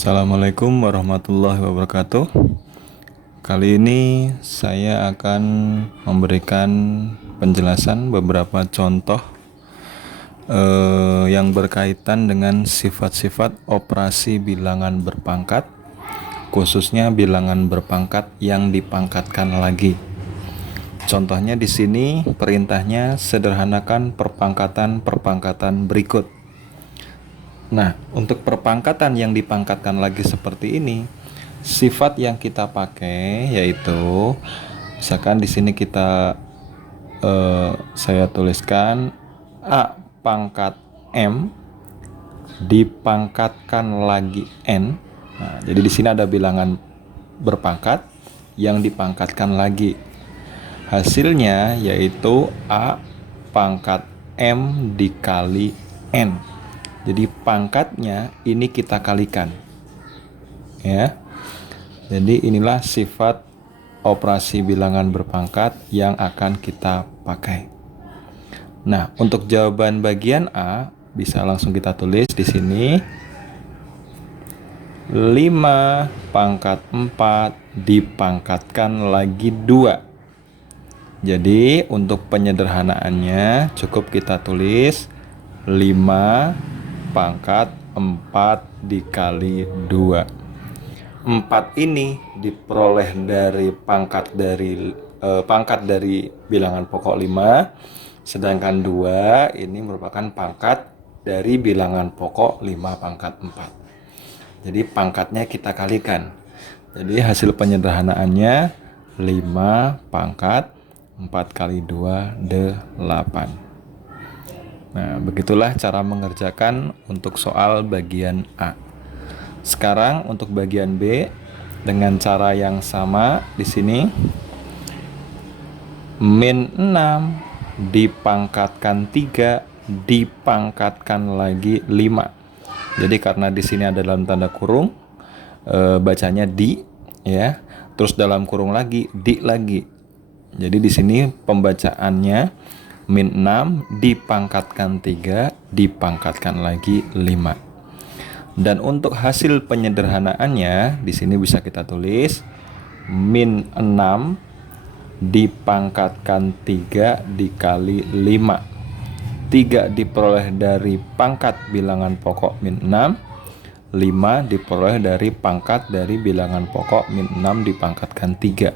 Assalamualaikum warahmatullahi wabarakatuh. Kali ini saya akan memberikan penjelasan beberapa contoh yang berkaitan dengan sifat-sifat operasi bilangan berpangkat, khususnya bilangan berpangkat yang dipangkatkan lagi. Contohnya di sini perintahnya sederhanakan perpangkatan berikut. Nah, untuk perpangkatan yang dipangkatkan lagi seperti ini, sifat yang kita pakai yaitu misalkan di sini saya tuliskan A pangkat M dipangkatkan lagi N. Nah, jadi di sini ada bilangan berpangkat yang dipangkatkan lagi. Hasilnya yaitu A pangkat M dikali N. Jadi pangkatnya ini kita kalikan. Ya. Jadi inilah sifat operasi bilangan berpangkat yang akan kita pakai. Nah, untuk jawaban bagian A bisa langsung kita tulis di sini. 5 pangkat 4 dipangkatkan lagi 2. Jadi untuk penyederhanaannya cukup kita tulis 5 pangkat 4 dikali 2. 4 ini diperoleh dari pangkat dari bilangan pokok 5, sedangkan 2 ini merupakan pangkat dari bilangan pokok 5 pangkat 4. Jadi pangkatnya kita kalikan. Jadi hasil penyederhanaannya 5 pangkat 4 kali 2 8. Nah, begitulah cara mengerjakan untuk soal bagian A. Sekarang untuk bagian B dengan cara yang sama di sini. Min 6 dipangkatkan 3 dipangkatkan lagi 5. Jadi karena di sini ada dalam tanda kurung, bacanya di ya. Terus dalam kurung lagi di lagi. Jadi di sini pembacaannya min 6 dipangkatkan 3 dipangkatkan lagi 5. Dan untuk hasil penyederhanaannya di sini bisa kita tulis min 6 dipangkatkan 3 dikali 5. 3 diperoleh dari pangkat bilangan pokok min 6, 5 diperoleh dari pangkat dari bilangan pokok min 6 dipangkatkan 3.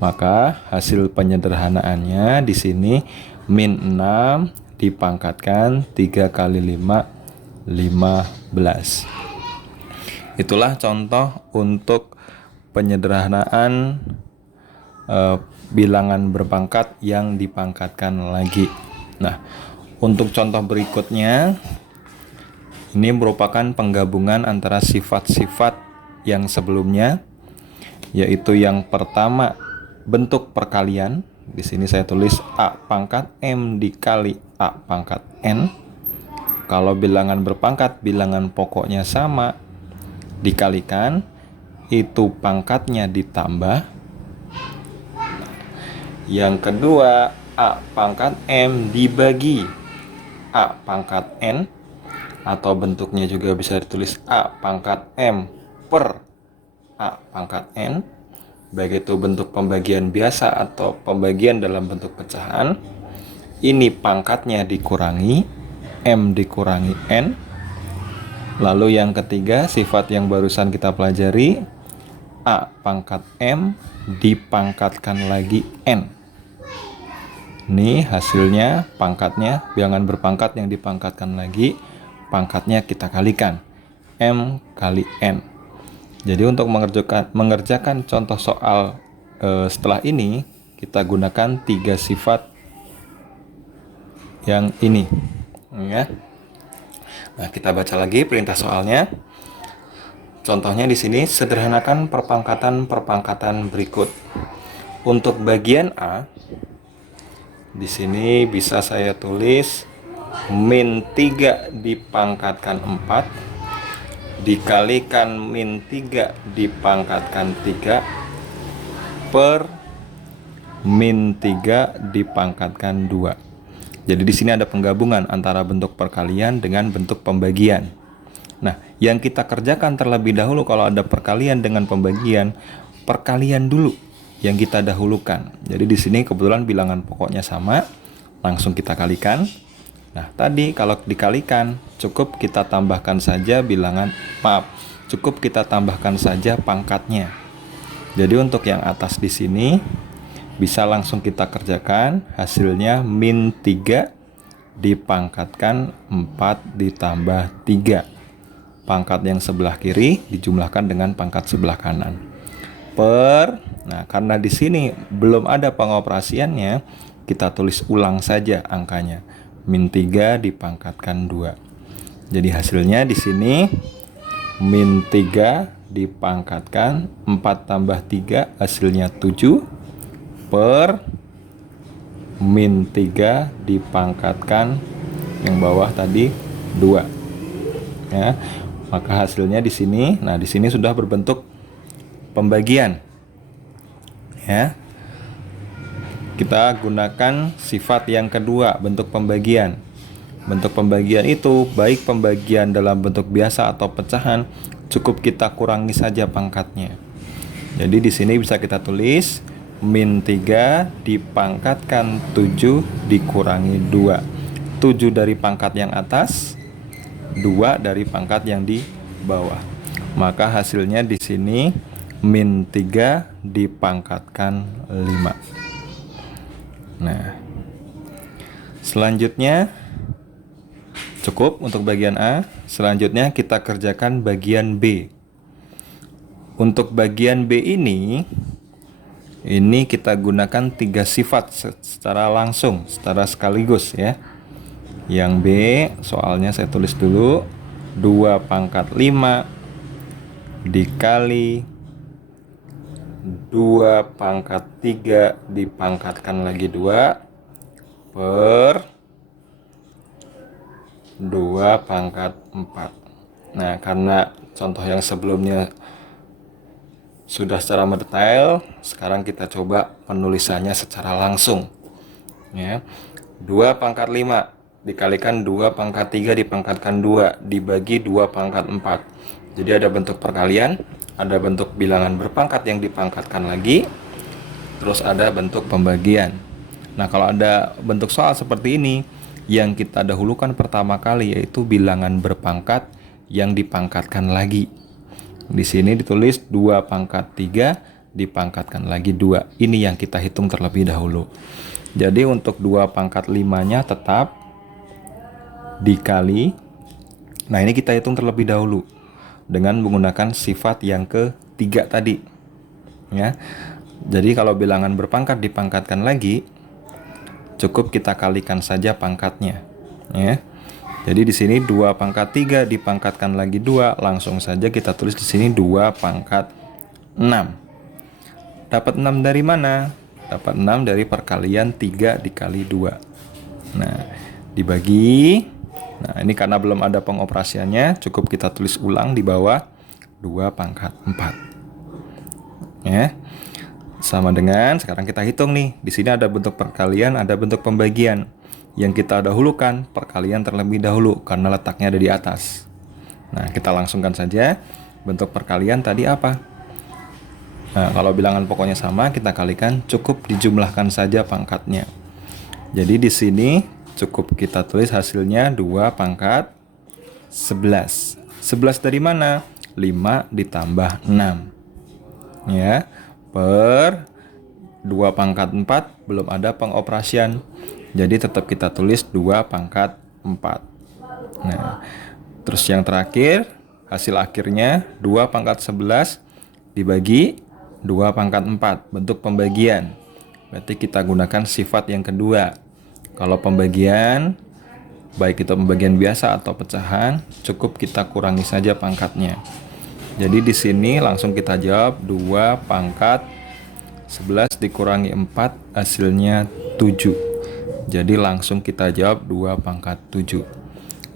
Maka hasil penyederhanaannya di sini min 6 dipangkatkan 3 kali 5, 15. Itulah contoh untuk penyederhanaan bilangan berpangkat yang dipangkatkan lagi. Nah, untuk contoh berikutnya, ini merupakan penggabungan antara sifat-sifat yang sebelumnya, yaitu yang pertama bentuk perkalian. Di sini saya tulis A pangkat M dikali A pangkat N. Kalau bilangan berpangkat, bilangan pokoknya sama, dikalikan, itu pangkatnya ditambah. Yang kedua, A pangkat M dibagi A pangkat N, atau bentuknya juga bisa ditulis A pangkat M per A pangkat N. Baik itu bentuk pembagian biasa atau pembagian dalam bentuk pecahan. Ini pangkatnya dikurangi, M dikurangi N. Lalu yang ketiga, sifat yang barusan kita pelajari, A pangkat M dipangkatkan lagi N. Ini hasilnya pangkatnya, bilangan berpangkat yang dipangkatkan lagi, pangkatnya kita kalikan, M kali N. Jadi untuk mengerjakan contoh soal setelah ini, kita gunakan 3 sifat yang ini. Ya. Nah, kita baca lagi perintah soalnya. Contohnya di sini, sederhanakan perpangkatan berikut. Untuk bagian A, di sini bisa saya tulis min 3 dipangkatkan 4 dikalikan min 3 dipangkatkan 3 per min 3 dipangkatkan 2. Jadi di sini ada penggabungan antara bentuk perkalian dengan bentuk pembagian. Nah, yang kita kerjakan terlebih dahulu kalau ada perkalian dengan pembagian, perkalian dulu yang kita dahulukan. Jadi di sini kebetulan bilangan pokoknya sama, langsung kita kalikan. Nah, tadi kalau dikalikan, cukup kita tambahkan saja cukup kita tambahkan saja pangkatnya. Jadi untuk yang atas di sini bisa langsung kita kerjakan, hasilnya min 3 dipangkatkan 4 ditambah 3. Pangkat yang sebelah kiri dijumlahkan dengan pangkat sebelah kanan. Nah, karena di sini belum ada pengoperasiannya, kita tulis ulang saja angkanya. Min 3 dipangkatkan 2. Jadi hasilnya di sini min 3 dipangkatkan 4 tambah 3 hasilnya 7 per min 3 dipangkatkan yang bawah tadi 2. Ya. Maka hasilnya di sini, nah di sini sudah berbentuk pembagian. Ya. Kita gunakan sifat yang kedua, bentuk pembagian. Bentuk pembagian itu baik pembagian dalam bentuk biasa atau pecahan, cukup kita kurangi saja pangkatnya. Jadi di sini bisa kita tulis min 3 dipangkatkan 7 dikurangi 2. 7 dari pangkat yang atas, 2 dari pangkat yang di bawah. Maka hasilnya di sini min 3 dipangkatkan 5. Nah, selanjutnya cukup untuk bagian A. Selanjutnya kita kerjakan bagian B. Untuk bagian B ini kita gunakan 3 sifat secara langsung, secara sekaligus ya. Yang B soalnya saya tulis dulu, 2 pangkat 5 dikali 2 pangkat 3 dipangkatkan lagi 2 per 2 pangkat 4. Nah, karena contoh yang sebelumnya sudah secara mendetail, sekarang kita coba penulisannya secara langsung. Ya. 2 pangkat 5 dikalikan 2 pangkat 3 dipangkatkan 2 dibagi 2 pangkat 4. Jadi ada bentuk perkalian, ada bentuk bilangan berpangkat yang dipangkatkan lagi, terus ada bentuk pembagian. Nah, kalau ada bentuk soal seperti ini, yang kita dahulukan pertama kali yaitu bilangan berpangkat yang dipangkatkan lagi. Di sini ditulis 2 pangkat 3 dipangkatkan lagi 2. Ini yang kita hitung terlebih dahulu. Jadi untuk 2 pangkat 5-nya tetap dikali. Nah, ini kita hitung terlebih dahulu dengan menggunakan sifat yang ketiga tadi. Ya. Jadi kalau bilangan berpangkat dipangkatkan lagi, cukup kita kalikan saja pangkatnya. Ya. Jadi di sini 2 pangkat 3 dipangkatkan lagi 2, langsung saja kita tulis di sini 2 pangkat 6. Dapat 6 dari mana? Dapat 6 dari perkalian 3 dikali 2. Nah, dibagi. Nah, ini karena belum ada pengoperasiannya, cukup kita tulis ulang di bawah 2 pangkat 4. Ya. Sama dengan sekarang kita hitung nih. Di sini ada bentuk perkalian, ada bentuk pembagian. Yang kita dahulukan perkalian terlebih dahulu karena letaknya ada di atas. Nah, kita langsungkan saja. Bentuk perkalian tadi apa? Nah, kalau bilangan pokoknya sama, kita kalikan, cukup dijumlahkan saja pangkatnya. Jadi di sini cukup kita tulis hasilnya 2 pangkat 11. 11 dari mana? 5 ditambah 6. Ya, per 2 pangkat 4 belum ada pengoperasian. Jadi tetap kita tulis 2 pangkat 4. Nah, terus yang terakhir, hasil akhirnya 2 pangkat 11 dibagi 2 pangkat 4, bentuk pembagian. Berarti kita gunakan sifat yang kedua. Kalau pembagian, baik itu pembagian biasa atau pecahan, cukup kita kurangi saja pangkatnya. Jadi di sini langsung kita jawab 2 pangkat 11 dikurangi 4 hasilnya 7. Jadi langsung kita jawab 2 pangkat 7.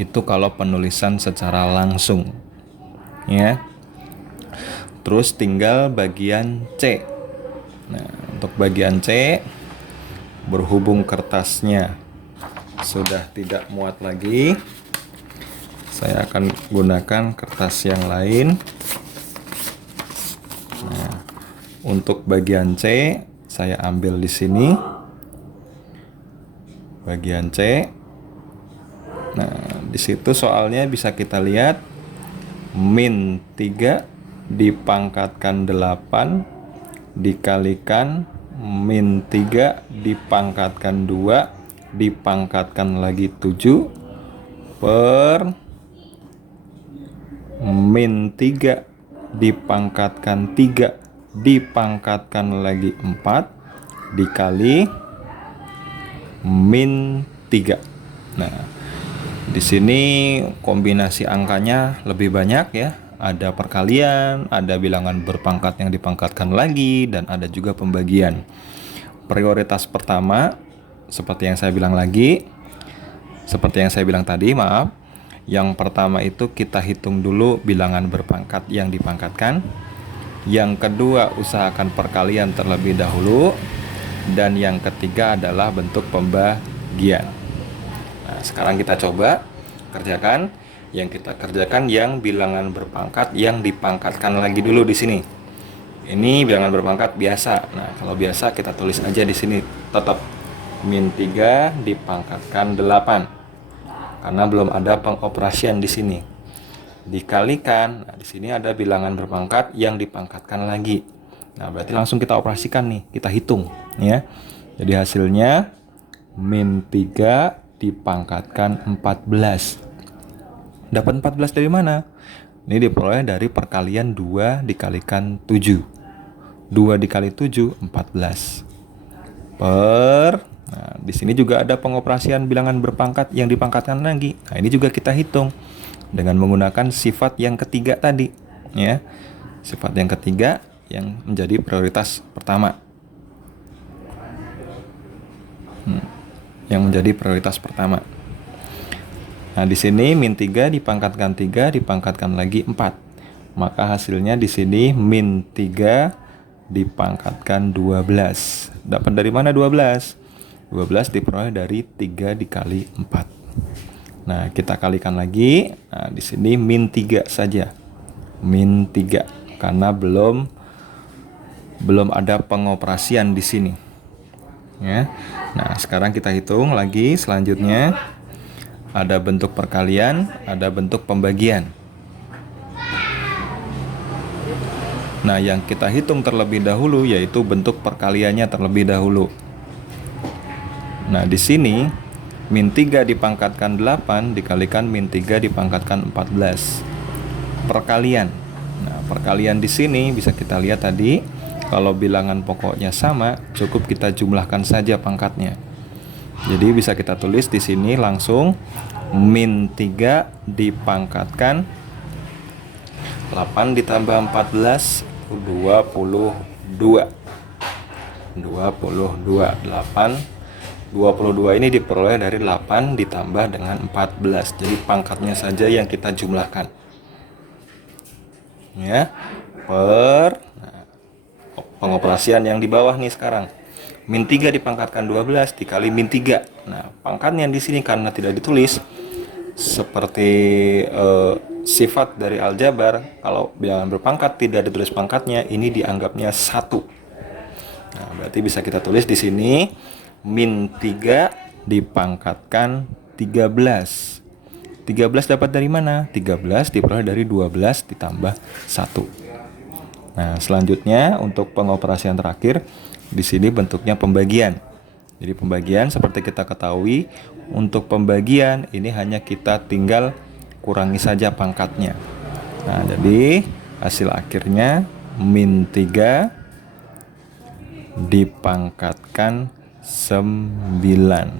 Itu kalau penulisan secara langsung. Ya. Terus tinggal bagian C. Nah, untuk bagian C, berhubung kertasnya sudah tidak muat lagi, saya akan gunakan kertas yang lain. Nah, untuk bagian C saya ambil di sini. Bagian C. Nah, di situ soalnya bisa kita lihat min 3 dipangkatkan 8 dikalikan min 3 dipangkatkan 2 dipangkatkan lagi 7 per min 3 dipangkatkan 3 dipangkatkan lagi 4 dikali min 3. Nah, di sini kombinasi angkanya lebih banyak ya. Ada perkalian, ada bilangan berpangkat yang dipangkatkan lagi, dan ada juga pembagian. Prioritas pertama, seperti yang saya bilang tadi, maaf. Yang pertama itu kita hitung dulu bilangan berpangkat yang dipangkatkan. Yang kedua, usahakan perkalian terlebih dahulu. Dan yang ketiga adalah bentuk pembagian. Nah, sekarang kita coba kerjakan. Yang kita kerjakan yang bilangan berpangkat yang dipangkatkan lagi dulu di sini. Ini bilangan berpangkat biasa. Nah, kalau biasa kita tulis aja di sini tetap min 3 dipangkatkan 8. Karena belum ada pengoperasian di sini. Dikalikan, nah, di sini ada bilangan berpangkat yang dipangkatkan lagi. Nah, berarti langsung kita operasikan nih, kita hitung ya. Jadi hasilnya min 3 dipangkatkan 14. Dapat 14 dari mana? Ini diperoleh dari perkalian 2 dikalikan 7. 2 dikali 7 14. Nah, di sini juga ada pengoperasian bilangan berpangkat yang dipangkatkan lagi. Nah, ini juga kita hitung dengan menggunakan sifat yang ketiga tadi ya. Sifat yang ketiga yang menjadi prioritas pertama. Yang menjadi prioritas pertama. Nah, di sini min 3 dipangkatkan 3 dipangkatkan lagi 4. Maka hasilnya di sini min 3 dipangkatkan 12. Dapat dari mana 12? 12 diperoleh dari 3 dikali 4. Nah, kita kalikan lagi. Nah, di sini min 3 saja. Min 3 karena belum ada pengoperasian di sini. Ya. Nah, sekarang kita hitung lagi selanjutnya. Ada bentuk perkalian, ada bentuk pembagian. Nah, yang kita hitung terlebih dahulu yaitu bentuk perkaliannya terlebih dahulu. Nah, di sini min 3 dipangkatkan 8 dikalikan min 3 dipangkatkan 14. Perkalian. Nah, perkalian di sini bisa kita lihat tadi, kalau bilangan pokoknya sama, cukup kita jumlahkan saja pangkatnya. Jadi bisa kita tulis di sini langsung min 3 dipangkatkan 8 ditambah 14 22. 22 ini diperoleh dari 8 ditambah dengan 14. Jadi pangkatnya saja yang kita jumlahkan. Ya. Pengoperasian yang di bawah nih sekarang. Min 3 dipangkatkan 12 dikali min 3. Nah, pangkatnya di sini karena tidak ditulis seperti sifat dari aljabar, kalau bilangan berpangkat tidak ditulis pangkatnya, ini dianggapnya 1. Nah, berarti bisa kita tulis di sini min 3 dipangkatkan 13. 13 dapat dari mana? 13 diperoleh dari 12 ditambah 1. Nah, selanjutnya untuk pengoperasian terakhir di sini bentuknya pembagian. Jadi pembagian seperti kita ketahui, untuk pembagian ini hanya kita tinggal kurangi saja pangkatnya. Nah, jadi hasil akhirnya min 3 dipangkatkan 9.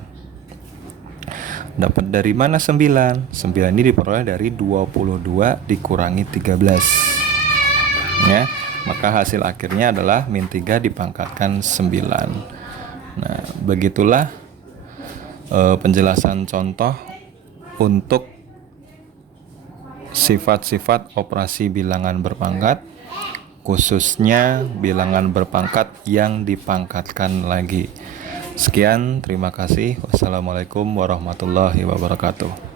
Dapat dari mana 9? 9 ini diperoleh dari 22 dikurangi 13. Ya. Maka hasil akhirnya adalah min 3 dipangkatkan 9. Nah, begitulah penjelasan contoh untuk sifat-sifat operasi bilangan berpangkat, khususnya bilangan berpangkat yang dipangkatkan lagi. Sekian, terima kasih. Wassalamualaikum warahmatullahi wabarakatuh.